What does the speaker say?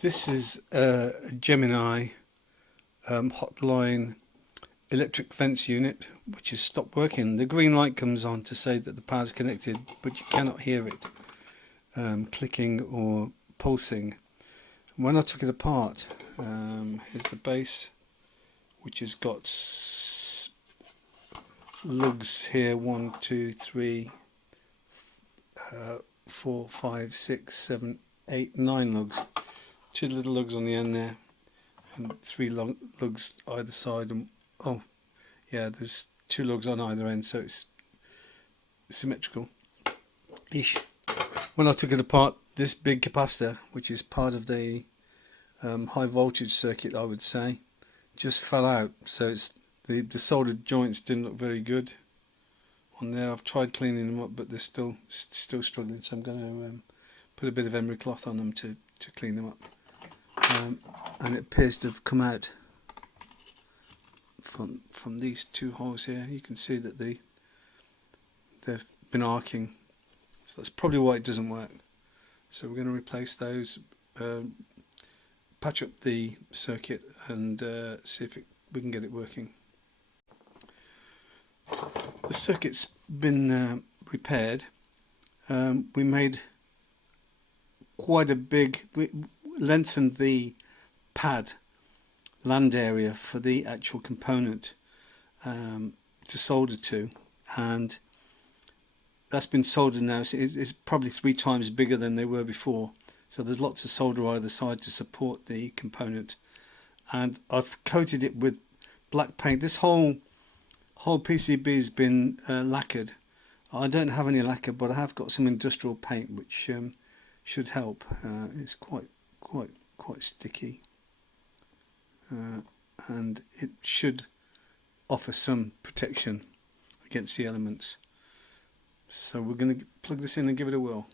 This is a Gemini Hotline electric fence unit, which has stopped working. The green light comes on to say that the power is connected, but you cannot hear it clicking or pulsing. When I took it apart, here's the base, which has got lugs here: 1, 2, 3, 4, 5, 6, 7, 8, 9 lugs. 2 little lugs on the end there, and 3 lugs either side. And oh, yeah, there's 2 lugs on either end, so it's symmetrical-ish. When I took it apart, this big capacitor, which is part of the high voltage circuit, I would say, just fell out. So it's the soldered joints didn't look very good on there. I've tried cleaning them up, but they're still struggling. So I'm going to put a bit of emery cloth on them to clean them up. And it appears to have come out from these 2 holes here. You can see that they've been arcing, so that's probably why it doesn't work. So we're going to replace those, patch up the circuit, and see if we can get it working. The circuit's been repaired. We made quite a we lengthened the pad land area for the actual component to solder to, and that's been soldered now. So it's probably 3 times bigger than they were before, so there's lots of solder either side to support the component, and I've coated it with black paint. This whole PCB has been lacquered. I don't have any lacquer, but I have got some industrial paint which should help. It's quite sticky, and it should offer some protection against the elements. So we're going to plug this in and give it a whirl.